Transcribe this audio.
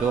2